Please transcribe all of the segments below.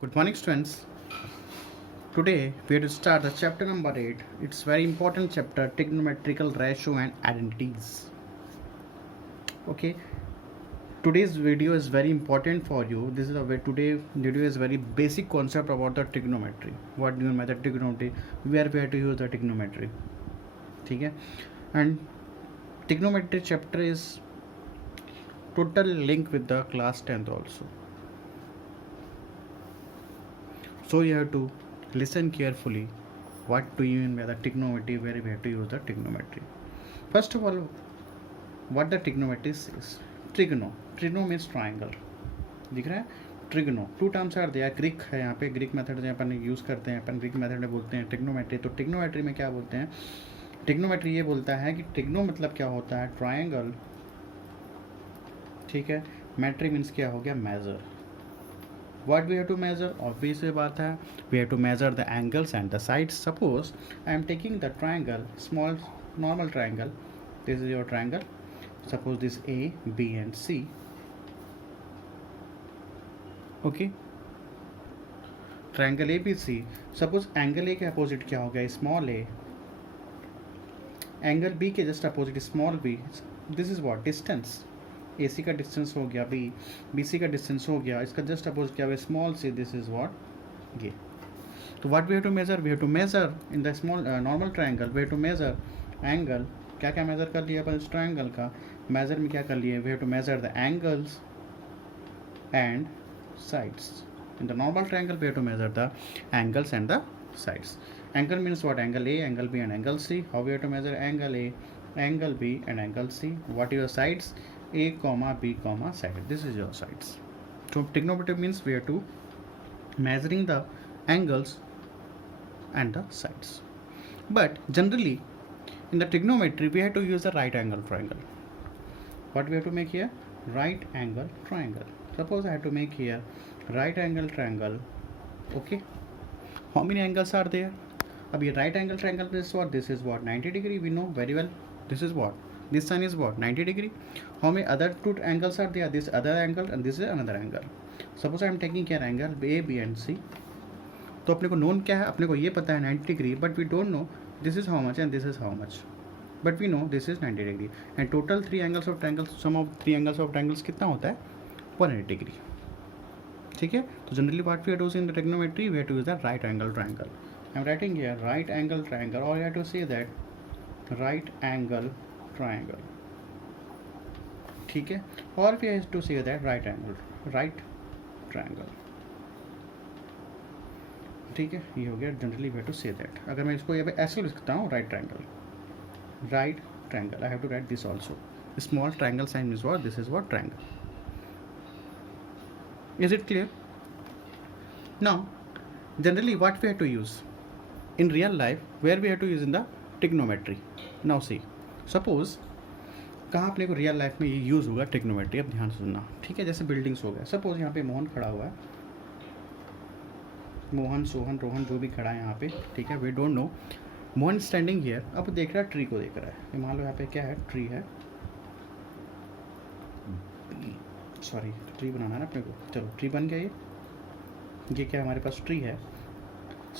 Good morning, students. Today we have to start the chapter number 8. It's very important chapter, trigonometrical ratio and identities. Okay, today's video is very important for you. This is a way today video is very basic concept about the trigonometry. What do you mean by the trigonometry? Where we have to use the trigonometry. Okay, and trigonometry chapter is total link with the class 10th also. So you have to listen carefully. What do you mean by the trigonometry? Where we have to use the trigonometry? First of all, what the trigonometry says? Trigono means triangle. दिख रहा है? Trigno to terms are दिया. Greek है यहाँ पे. Greek method जो अपन use करते हैं, अपन ग्रीक मेथड में बोलते हैं ट्रिग्नोमेट्री. तो ट्रिग्नोमेट्री में क्या बोलते हैं? ट्रिग्नोमेट्री ये बोलता है कि ट्रिग्नो मतलब क्या होता है? ट्राइंगल. ठीक है. मेट्री मीन्स क्या हो गया? Major. What we have to measure? Obvious बात है. We have to measure the angles and the sides. Suppose I am taking the triangle, small normal triangle. This is your triangle. Suppose this A, B and C. Okay. Triangle ABC. Suppose angle A के opposite क्या हो गया? Small a. Angle B के just opposite small b. This is what? Distance. ए सी का distance हो गया, B C का distance हो गया, इसका जस्ट अपोज क्या है? Small C. This is what? ये. तो what we have to measure? We have to measure in the small normal triangle. We have to measure angle. क्या क्या मेजर कर लिया अपन इस ट्रायंगल का? मेजर में क्या कर लिए? We have to measure the angles and sides. In the normal triangle we have to measure the angles and the sides. Angle means what? Angle A, angle B and angle C. How we have to measure angle A, angle B and angle C? What are your sides? A comma B comma side. This is your sides. So trigonometry means we are to measuring the angles and the sides. But generally in the trigonometry we have to use the right angle triangle. What we have to make here? Right angle triangle. Suppose I have to make here right angle triangle. Okay. How many angles are there? अब ये right angle triangle is what? This is what? 90 degree. We know very well. This is what? This side is what? 90 degree. How many other two angles are there? This other angle and this is another angle. Suppose I am taking here angle A, B and C. तो अपने को known क्या है? अपने को ये पता है 90 degree, but we don't know this is how much and this is how much, but we know this is 90 degree. And total three angles of triangles, sum of three angles of triangles कितना होता है? 180 degree. ठीक है. तो generally what we are doing in the trigonometry, we have to use the right angle triangle. I am writing here right angle triangle, और you have to say that right angle triangle. ठीक है. और we have to say that right angle, right triangle. ठीक है. ये हो गया. Generally we have to say that. अगर मैं इसको यहाँ पे ऐसे लिखता हूँ right triangle, right triangle, I have to write this also. Small triangle sine is what? This is what? Triangle. Is it clear? Now generally what we have to use in real life, where we have to use in the trigonometry. Now see, suppose कहाँ अपने को real life में ये use होगा trigonometry. अब ध्यान से सुनना. ठीक है. जैसे बिल्डिंग्स हो गया. सपोज यहाँ पे मोहन खड़ा हुआ है. मोहन, सोहन, रोहन जो भी खड़ा है यहाँ पे. ठीक है. We don't know. Mohan standing here. अब देख रहा है ट्री को देख रहा है. ये मान लो यहाँ पे क्या है? ट्री है. सॉरी, ट्री बनाना है ना अपने को. चलो ट्री बन गया. ये क्या हमारे पास ट्री है.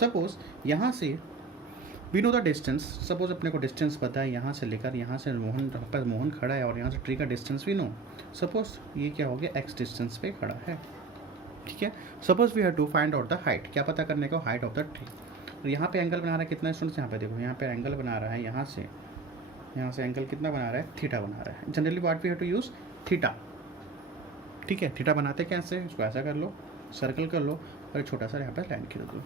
सपोज यहाँ से we know the distance. Suppose अपने को डिस्टेंस पता है यहाँ से लेकर यहाँ से मोहन पर मोहन खड़ा है, और यहाँ से ट्री का डिस्टेंस भी नो. सपोज ये क्या हो गया? एक्स डिस्टेंस पे खड़ा है. ठीक है. Suppose we have to find out the height. क्या पता करने को? Height of the tree. तो यहाँ पे एंगल बना रहा है कितना? स्टूडेंट्स यहाँ पे देखो, यहाँ पे एंगल बना रहा है यहाँ से एंगल कितना बना रहा है? थीटा बना रहा है. Generally what we have to use? Theta. ठीक है. थीटा बनाते कैसे? इसको ऐसा कर लो, सर्कल कर लो, और छोटा सा यहाँ पर लाइन खींच दो.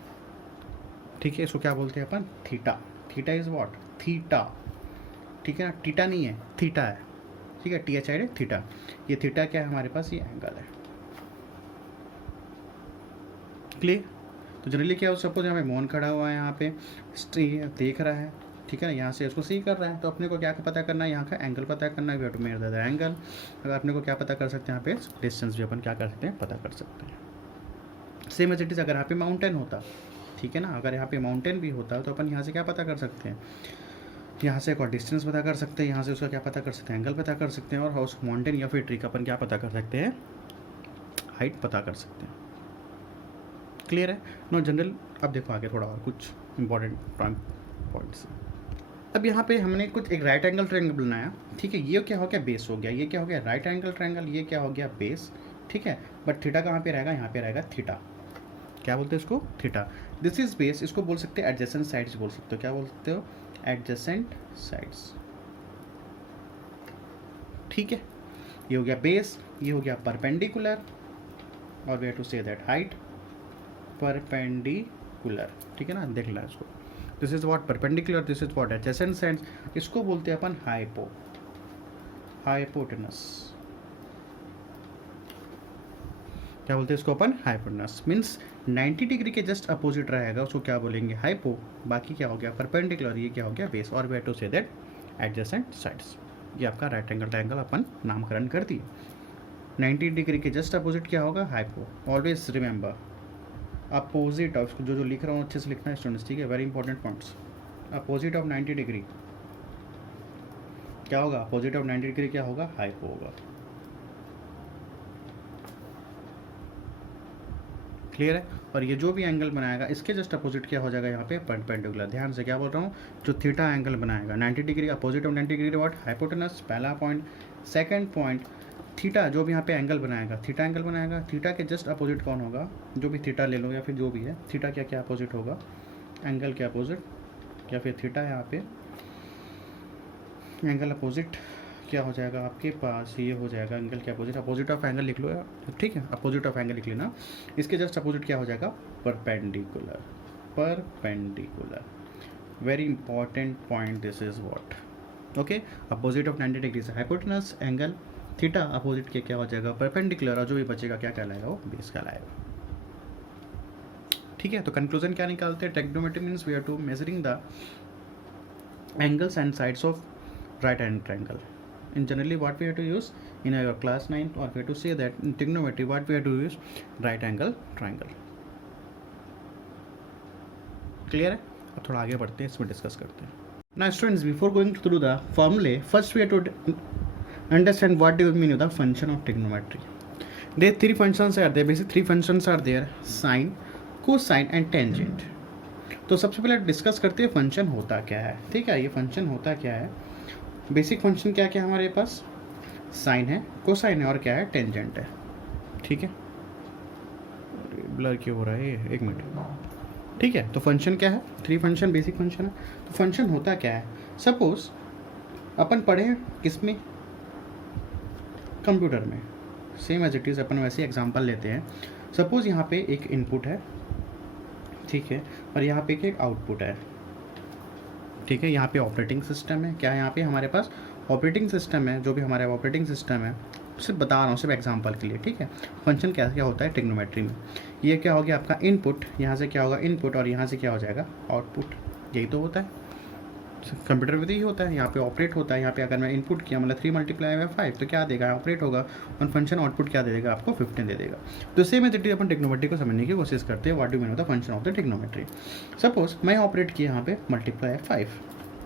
ठीक है. इसको क्या बोलते हैं अपन? Theta. Theta is what? Theta. ठीक है ना. टीटा नहीं है, थीटा है. ठीक है. टी एच आई है, थीटा. ये थीटा क्या है हमारे पास? ये एंगल है. क्लियर? तो जनरली क्या हो? सपोज यहाँ पे मोहन खड़ा हुआ है, यहाँ पे देख रहा है. ठीक है ना. यहाँ से इसको सी कर रहा है. तो अपने को क्या पता करना है? यहाँ का एंगल पता करना है. We have to measure the angle. अगर अपने को क्या पता कर सकते हैं? यहाँ पे डिस्टेंस भी अपन क्या कर सकते हैं? पता कर सकते हैं. सेम एज इट इज अगर यहाँ पे माउंटेन होता. ठीक है ना. अगर यहाँ पे माउंटेन भी होता है तो अपन यहाँ से क्या पता कर सकते हैं? यहाँ से एक और डिस्टेंस पता कर सकते हैं. यहाँ से उसका क्या पता कर सकते हैं? एंगल पता कर सकते हैं. और हाउस माउंटेन या फिर ट्री का अपन क्या पता कर सकते हैं? हाइट पता कर सकते हैं. क्लियर है? No general. अब देखो आगे थोड़ा और कुछ इंपॉर्टेंट पॉइंट्स। अब यहाँ पे हमने कुछ एक राइट एंगल ट्रायंगल बनाया, ठीक है। ये क्या हो गया? बेस हो गया। ये क्या हो गया? Right angle triangle. ये क्या हो गया? बेस, ठीक है। बट थीटा कहाँ पे रहेगा? यहाँ पे रहेगा थीटा। क्या बोलते हैं इसको? थीटा। This is base. इसको बोल सकते हैं एडजेसेंट साइड्स बोल सकते हो। क्या बोल सकते हो? एडजेसेंट साइड्स, ठीक है। ये हो गया बेस, ये हो गया परपेंडिकुलर, और we have to say that height perpendicular, ठीक है ना। देख ला इसको। This is what? Perpendicular. This is what? Adjacent sides. इसको बोलते हैं अपन हाइपोटेनस। क्या बोलते हैं इसको अपन? हाइपोटेनस। मीन्स 90 डिग्री के जस्ट अपोजिट रहेगा, उसको क्या बोलेंगे? हाइपो। बाकी क्या हो गया? परपेंडिकुलर। ये क्या हो गया? बेस। और we have to say that adjacent sides. ये आपका राइट एंगल ट्रायंगल अपन नामकरण कर दिए। 90 डिग्री के जस्ट अपोजिट क्या होगा? Hypo. Always remember opposite of, जो लिख रहा हूँ अच्छे से लिखना है स्टूडेंट्स, ठीक है। Very important points. Opposite of 90 degree क्या होगा? अपोजिट ऑफ 90 डिग्री क्या होगा? हाइपो होगा। क्लियर है? और ये जो भी एंगल बनाएगा इसके जस्ट अपोजिट क्या हो जाएगा? यहाँ पे परपेंडिकुलर। ध्यान से क्या बोल रहा हूँ? जो थीटा एंगल बनाएगा 90 degree, opposite of 90 degree what? Hypotenuse. पहला पॉइंट। सेकंड पॉइंट, थीटा जो भी यहाँ पे एंगल बनाएगा, थीटा एंगल बनाएगा, थीटा के जस्ट अपोजिट कौन होगा? जो भी थीटा ले लो या फिर जो भी है, थीटा क्या क्या अपोजिट होगा? एंगल के अपोजिट, या फिर थीटा यहाँ पे एंगल अपोजिट क्या हो जाएगा आपके पास? ये हो जाएगा एंगल के अपोजिट। अपोजिट ऑफ एंगल लिख लो यार, ठीक है। अपोजिट ऑफ एंगल लिख लेना। इसके जस्ट अपोजिट क्या हो जाएगा? Perpendicular. Perpendicular, very important point. This is what? Okay. Opposite of 90 degree से हाइपोटेनस, एंगल थीटा अपोजिट के क्या हो जाएगा? परपेंडिकुलर। और जो भी बचेगा क्या कहलाएगा? वो बेस कहलाएगा, ठीक है। तो कंक्लूजन क्या निकालते हैं? Trigonometry means we are to measuring the angles and sides of right hand triangle. In generally what we have to use in our class 9, or we have to say that in trigonometry what we have to use? right angle triangle. Clear है? अब थोड़ा आगे बढ़ते हैं, इसमें discuss करते हैं. Now students, before going through the formulae, first we have to understand what do you mean with the function of trigonometry. There three functions are there. Basically three functions are there: sine, cosine and tangent. तो सबसे पहले discuss करते हैं function होता क्या है, ठीक है। ये फंक्शन होता क्या है? बेसिक फंक्शन क्या क्या हमारे पास? साइन है, कोसाइन है, और क्या है? टेंजेंट है, ठीक है। ब्लर क्यों हो रहा है ये? एक मिनट, ठीक है। तो फंक्शन क्या है? थ्री फंक्शन बेसिक फंक्शन है। तो फंक्शन होता क्या है? सपोज अपन पढ़े किस में? कंप्यूटर में। सेम एज इट इज़ अपन वैसे एग्जांपल लेते हैं। सपोज यहाँ पे एक इनपुट है, ठीक है, और यहाँ पे एक आउटपुट है, ठीक है। यहाँ पे ऑपरेटिंग सिस्टम है। क्या है यहाँ पे हमारे पास? ऑपरेटिंग सिस्टम है। जो भी हमारा ऑपरेटिंग सिस्टम है, सिर्फ बता रहा हूँ सिर्फ एग्जांपल के लिए, ठीक है। फंक्शन क्या क्या होता है ट्रिग्नोमेट्री में? ये क्या हो गया आपका? इनपुट। यहाँ से क्या होगा? इनपुट, और यहाँ से क्या हो जाएगा? आउटपुट। यही तो होता है कंप्यूटर में, तो यही होता है। यहाँ पे ऑपरेट होता है। यहाँ पे अगर मैं इनपुट किया मतलब 3 × 5 तो क्या देगा? ऑपरेट होगा। और फंक्शन आउटपुट क्या दे देगा आपको? 15 दे देगा। तो सेम एज अपन ट्रिग्नोमेट्री को समझने की कोशिश करते हैं। व्हाट डू मीन होता है function of the trigonometry? Suppose मैं ऑपरेट किया यहाँ पे मल्टीप्लाई 5,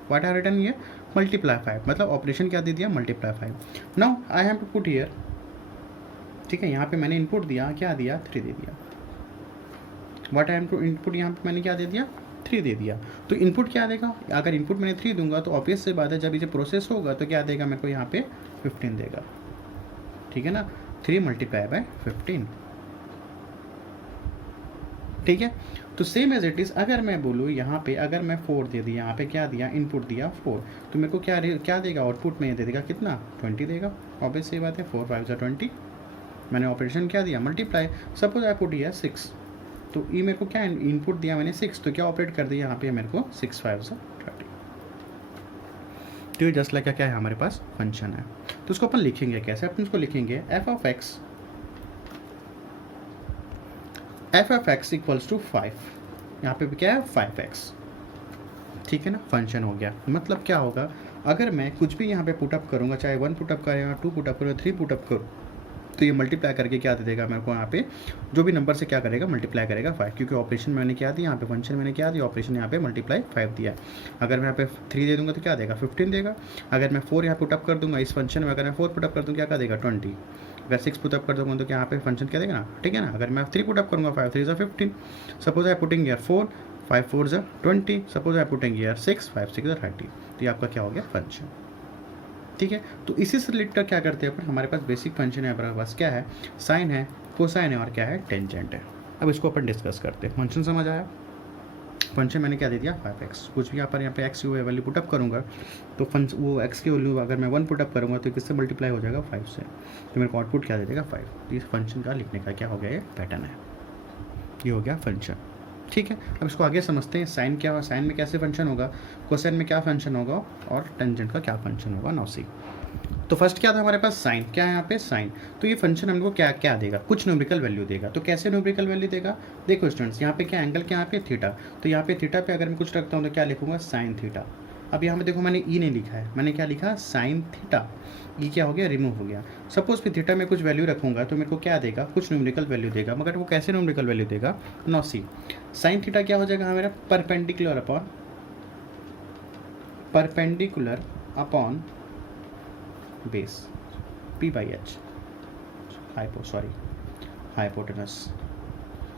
व्हाट आई रिटर्न ये? मल्टीप्लाई 5, मतलब ऑपरेशन क्या दे दिया? Multiply 5। Now I have to put here, ठीक है। यहाँ पे मैंने इनपुट दिया, क्या दिया? 3 दे दिया। What I have to input? यहाँ पे मैंने क्या दे दिया? 3 दे दिया। तो इनपुट क्या देगा? अगर इनपुट मैंने 3 दूंगा तो ऑब्वियस से बात है, जब इसे प्रोसेस होगा तो क्या देगा मेरे को? यहाँ पे 15 देगा, ठीक है ना। 3 × 15, ठीक है। तो सेम एज इट इज़ अगर मैं बोलूँ यहाँ पे, अगर मैं 4 दे दिया, यहाँ पे क्या दिया? इनपुट दिया 4, तो मेरे को क्या देगा? आउटपुट में दे देगा कितना? 20 देगा। ऑब्वियस सी बात है, 4 × 5 = 20। मैंने ऑपरेशन क्या दिया? Multiply. Suppose I put here 6, तो ये मेरे को क्या इनपुट दिया मैंने? 6, तो क्या ऑपरेट कर दिया यहाँ पे मेरे को? 6 × 5 = 30। तो ये जस्ट लाइक क्या है हमारे पास? फंक्शन है। तो उसको अपन लिखेंगे कैसे? अपन उसको लिखेंगे f of x = 5। यहाँ पे भी क्या है? 5x, ठीक है ना। फंक्शन हो गया। मतलब क्या होगा? अगर मैं कुछ भी यहाँ पे पुटअप करूँगा, चाहे 1 पुटअप करें, 2 पुटअप करूँ, 3 पुटअप करूँ, तो ये मल्टीप्लाई करके क्या दे देगा मेरे को? यहाँ पे जो भी नंबर से क्या करेगा? मल्टीप्लाई करेगा 5, क्योंकि ऑपरेशन मैंने क्या दिया? यहाँ पे फंक्शन मैंने क्या दिया? ऑपरेशन यहाँ पे मल्टीप्लाई 5 दिया। अगर मैं यहाँ पे 3 दे दूँगा तो क्या देगा? 15 देगा। अगर मैं 4 यहाँ पुटअप कर दूँगा इस फंक्शन में, अगर मैं 4 पुटअप कर दूँ क्या देगा? 20। अगर 6 पुटअप कर दूंगा तो क्या यहाँ पे फंक्शन क्या देगा ना, ठीक है ना। अगर मैं 3 पुटअप करूँगा 5 3 ज़ा 15, सपोज आई पुटिंग ईयर 4 5 4 ज़ा 20, सपोज आई पुटिंग ईयर 6 5 6 ज़ा 30, तो ये आपका क्या हो गया फंक्शन, ठीक है। तो इसी से रिलेटेड क्या करते हैं अपन, हमारे पास बेसिक फंक्शन है, हमारे पास क्या है, साइन है, कोसाइन है और क्या है, टेंजेंट है। अब इसको अपन डिस्कस करते हैं। फंक्शन समझ आया, फंक्शन मैंने क्या दे दिया 5x, कुछ भी यहाँ पे x की वैल्यू पुटअप करूँगा तो वो x की वैल्यू अगर मैं 1 पुटअप करूँगा तो किससे मल्टीप्लाई हो जाएगा 5 से, तो मेरे को आउटपुट क्या दे देगा 5। तो इस फंक्शन का लिखने का क्या हो गया, ये पैटर्न है, ये हो गया फंक्शन, ठीक है। अब इसको आगे समझते हैं। साइन क्या, साइन में कैसे फंक्शन होगा, कोसाइन में क्या फंक्शन होगा और टेंजेंट का क्या फंक्शन होगा। नाउ सी, तो फर्स्ट क्या था हमारे पास साइन, क्या है यहाँ पे साइन, तो ये फंक्शन हमको क्या क्या देगा, कुछ न्यूमेरिकल वैल्यू देगा। तो कैसे न्यूमेरिकल वैल्यू देगा, देखो स्टूडेंट्स यहाँ पे क्या एंगल, क्या यहाँ पे थीटा, तो यहाँ पे थीटा पे अगर मैं कुछ रखता हूँ तो क्या लिखूंगा साइन थीटा। अब यहाँ पे देखो मैंने ई नहीं लिखा है, मैंने क्या लिखा साइन थीटा, ये क्या हो गया रिमूव हो गया। सपोज फिर थीटा में कुछ वैल्यू रखूंगा तो मेरे को क्या देगा, कुछ न्यूमेरिकल वैल्यू देगा, मगर वो कैसे न्यूमेरिकल वैल्यू देगा। नो सी, साइन थीटा क्या हो जाएगा हमारा perpendicular upon base p/h hypotenuse.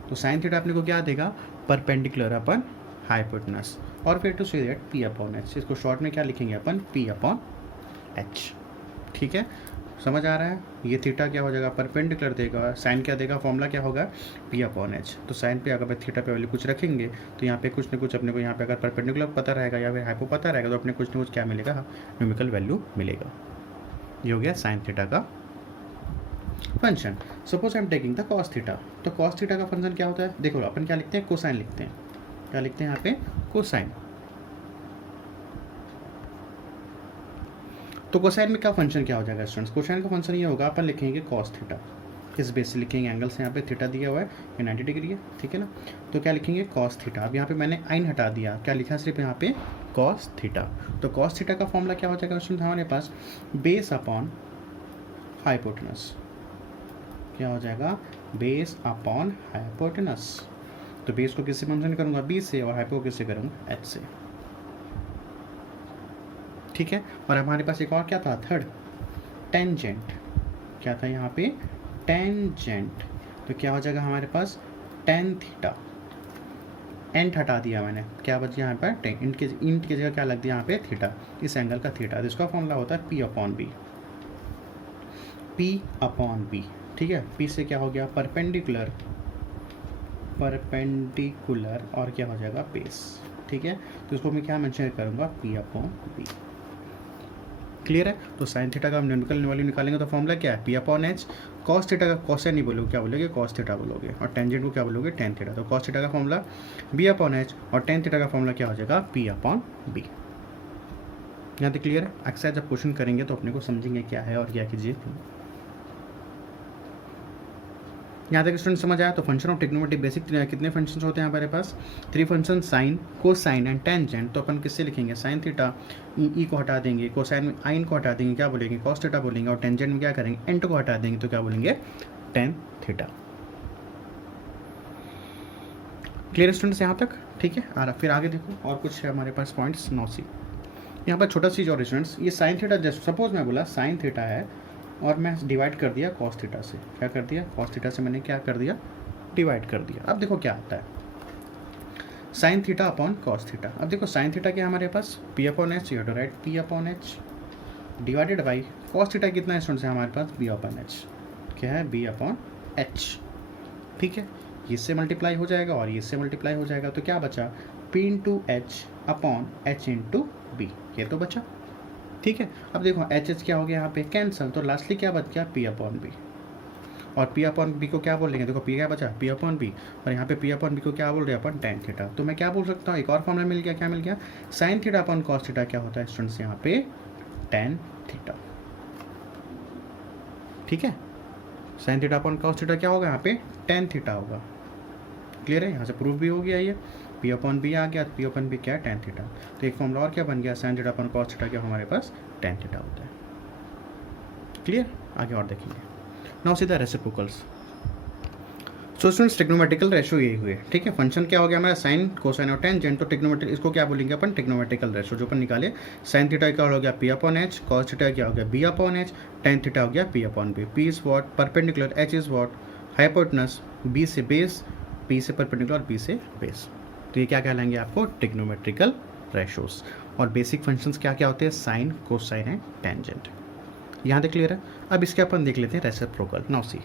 तो साइन थीटा अपने को क्या देगा, परपेंडिकुलर अपन हाइपोटेनस, और फिर टू से दैट p/h, इसको शॉर्ट में क्या लिखेंगे अपन p/h, ठीक है। समझ आ रहा है, ये थीटा क्या हो जाएगा परपेंडिकुलर देगा, साइन क्या देगा, फॉर्मूला क्या होगा p/h। तो साइन पे अगर थीटा पे वैल्यू कुछ रखेंगे तो यहाँ पे कुछ ना कुछ अपने को यहाँ पे अगर परपेंडिकुलर पता रहेगा या फिर हाइपो पता रहेगा तो अपने कुछ ना कुछ क्या मिलेगा, न्यूमेरिकल वैल्यू मिलेगा। ये हो गया साइन थीटा का function. Suppose I am taking the cos theta, तो कॉस थीटा का फंक्शन क्या होता है, देखो अपन क्या लिखते हैं कोसाइन लिखते हैं, क्या लिखते हैं यहाँ पे कोसाइन। तो कोसाइन में क्या फंक्शन क्या हो जाएगा स्टूडेंट्स, कोसाइन का फंक्शन ये होगा, अपन लिखेंगे कॉस थीटा, किस बेस से लिखेंगे, एंगल से यहाँ पे थीटा दिया हुआ है ये 90 डिग्री है, ठीक है ना। तो क्या लिखेंगे कॉस थीटा, अब यहाँ पे मैंने आइन हटा दिया, क्या लिखा सिर्फ यहाँ पे कॉस थीटा। तो कॉस थीटा का फॉर्मूला क्या हो जाएगा स्टूडेंट हमारे पास, बेस अपॉन हाइपोटेनस, क्या हो जाएगा बेस अपॉन हाइपोटेनस। तो बेस को किससे मेंशन करूंगा बी से, और हाइपो किससे करूंगा एच से, ठीक है। और हमारे पास एक और क्या था थर्ड, टेंजेंट, क्या था यहाँ पे टेंजेंट, तो क्या हो जाएगा हमारे पास टेन थीटा, एंट हटा दिया मैंने, क्या बच गया यहाँ पर टेन, इंट की जगह क्या लग दिया यहाँ पे थीटा, इस एंगल का थीटा। तो इसका फॉर्मूला होता है p/b, ठीक है। p से क्या हो गया परपेंडिकुलर और क्या हो जाएगा बेस, ठीक है। तो इसको मैं क्या मेंशन करूंगा p/b, क्लियर है। तो साइन थीटा का हम न्यूमेरिकल वैल्यू निकालेंगे तो फॉर्मूला क्या है p/h, कॉस थीटा का कॉसेन नहीं बोलोगे, क्या बोलोगे कॉस थीटा बोलोगे, और टेंजेंट को क्या बोलोगे टेन थीटा। तो कॉस थीटा का फॉर्मूला b/h और टेन थीटा का फॉर्मूला क्या हो जाएगा p/b। यहाँ तक क्लियर है। अक्सर जब क्वेश्चन करेंगे तो अपने को समझेंगे क्या है और क्या कीजिए। यहाँ तक स्टूडेंट समझ आया। तो फंक्शन ऑफ ट्रिग्नोमेट्री बेसिक कितने फंक्शंस होते हैं हमारे पास, 3 function, sine, cosine and tangent. तो अपन किससे लिखेंगे, साइन थीटा ई को हटा देंगे, कोसाइन में आइन को हटा देंगे, क्या बोलेंगे कॉस थीटा बोलेंगे, और टेंजेंट में क्या करेंगे एंट को हटा देंगे तो क्या बोलेंगे टेन थीटा। क्लियर स्टूडेंट्स यहाँ तक, ठीक है। फिर आगे देखो और कुछ है हमारे पास पॉइंट्स। 9C यहाँ पर छोटा चीज़ और स्टूडेंट्स, ये साइन थीटा जस्ट सपोज मैं बोला साइन थीटा है और मैं डिवाइड कर दिया कॉस थीटा से, क्या कर दिया कॉस थीटा से मैंने क्या कर दिया डिवाइड कर दिया। अब देखो क्या आता है sine theta upon cos theta. अब देखो साइन थीटा क्या हमारे पास p/h, you have to write p/h divided by cos theta कितना है स्टूडेंट्स हमारे पास b/h, क्या है b/h, ठीक है। इससे मल्टीप्लाई हो जाएगा और इससे मल्टीप्लाई हो जाएगा तो क्या बचा p/h अपॉन h × b, ये तो बचा, ठीक है। अब देखो एच क्या हो गया यहाँ पे कैंसल, तो लास्टली क्या बच गया p/b, और p/b को क्या बोलेंगे, देखो p क्या बचा p/b, और यहाँ पे p/b को क्या बोल रहे हैं अपन टेन थीटा। तो मैं क्या बोल सकता हूँ, एक और फॉर्मूला मिल गया, क्या मिल गया sign theta upon cos theta, क्या होता है स्टूडेंट्स यहाँ पे टेन थीटा, ठीक है। Sine theta upon cos theta क्या होगा यहाँ पे टेन थीटा होगा, क्लियर है। यहाँ से प्रूफ भी हो गया ये p/b आ गया, p/b क्या है टेन थीटा। तो एक फॉर्मूला और क्या बन गया sign theta upon cos theta क्या हमारे पास टेन थीटा होता है, क्लियर। आगे और देखेंगे। Now see the reciprocals. So students trigonometrical ratio यही हुए, ठीक है। फंक्शन क्या हो गया हमारा, साइन कोसाइन और टेंजेंट। तो ट्रिग्नोमेट्रिक इसको क्या बोलेंगे अपन, ट्रिग्नोमेट्रिकल रेशो। जो अपन निकाले साइन थीटा क्या हो गया P upon H, cos theta क्या हो गया B upon H, tan theta हो गया P upon B. P is what perpendicular, H is what hypotenuse, B से बेस, पी से परपेंडिकुलर, बी से बेस। तो ये क्या कहलाएंगे आपको, ट्रिग्नोमेट्रिकल रेशोस। और बेसिक फंक्शंस क्या क्या होते हैं, साइन कोसाइन एंड टेंजेंट। यहाँ तक क्लियर है। अब इसके अपन देख लेते हैं reciprocal. Now see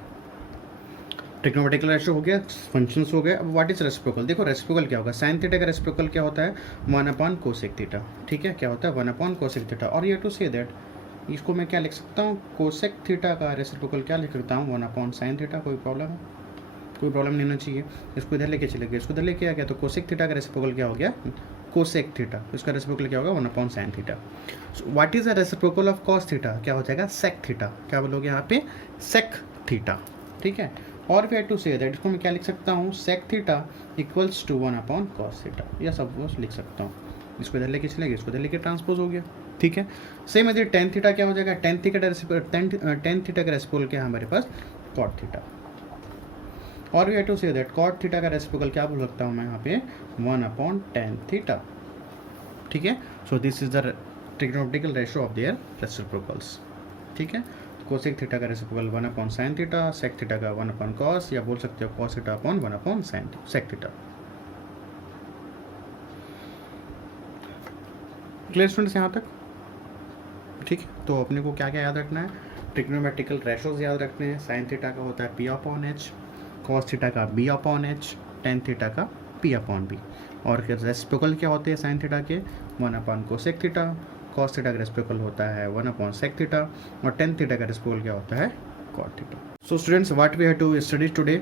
trigonometrical ratio हो गया, फंक्शंस हो गए। अब व्हाट इज रेसिप्रोकल, देखो रेसिप्रोकल क्या होगा, साइन थीटा का रेसिप्रोकल क्या होता है, 1 अपॉन कोसेक थीटा, ठीक है। क्या होता है 1 अपॉन कोसेक थीटा। और ये टू से दैट इसको मैं क्या लिख सकता हूँ, कोसेक थीटा का रेसिप्रोकल क्या लिख सकता हूँ, 1 अपॉन साइन थीटा। कोई प्रॉब्लम है, कोई प्रॉब्लम नहीं होना चाहिए। इसको इधर लेके चले गए, इसको इधर लेके आ गया, तो कोसेक थीटा का रेसिप्रोकल क्या हो गया, कोसेक थीटा। इसका रेसिप्रोकल क्या होगा, 1 upon sine theta. What is the reciprocal of cos theta, क्या हो जाएगा सेक थीटा। क्या बोलोगे यहाँ पे, सेक थीटा, ठीक है। और we have to say that, इसको मैं क्या लिख सकता हूँ, sec theta equals to 1 upon cos theta, या सब कुछ लिख सकता हूँ। इसको इधर लेके चले गए, इसको इधर लेके ट्रांसपोज हो गया, ठीक है। सेम है टेन थीटा क्या हो जाएगा, टेन थीटा का रेसिप्रोकल क्या है हमारे पास, कॉट थीटा। और we have to say that cot theta का रेसिप्रोकल क्या बोल सकता हूँ मैं यहाँ पे, 1 अपॉन टेन थीटा, ठीक है। So this is the trigonometrical ratio of their reciprocals, ठीक है। कोसेक थीटा का reciprocal 1 upon sine theta, sec theta का 1 अपॉन कॉस, या बोल सकते हो cos theta upon 1 upon sine sec theta. Clear students यहाँ तक, ठीक है। तो अपने को क्या क्या याद रखना है, ट्रिग्नोमेट्रिकल रेशोज याद रखते हैं। साइन थीटा का होता है P upon H, cos theta का B upon H, tan theta का पी अपॉन बी। और रेसिप्रोकल क्या होते हैं साइन थीटा के, 1 upon cosec theta, cos theta का रेसिप्रोकल होता है 1 अपॉन सेक थीटा, और टेन थीटा का रेसिप्रोकल क्या होता है, cot theta. So students what we have to study today,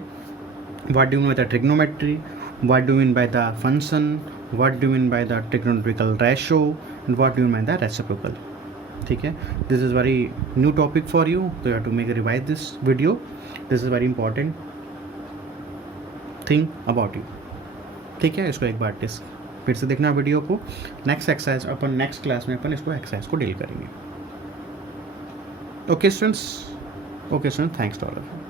what do mean by the trigonometry, what do mean by the function, what do mean by the trigonometrical ratio, and what do mean by the reciprocal, ठीक है। This is very new topic for you, तो you have to make revise this video. This is very important thing about you, ठीक है। इसको एक बार फिर से देखना वीडियो को। नेक्स्ट एक्सरसाइज अपन नेक्स्ट क्लास में अपन इसको एक्सरसाइज को डील करेंगे। Okay students, thanks to all of you.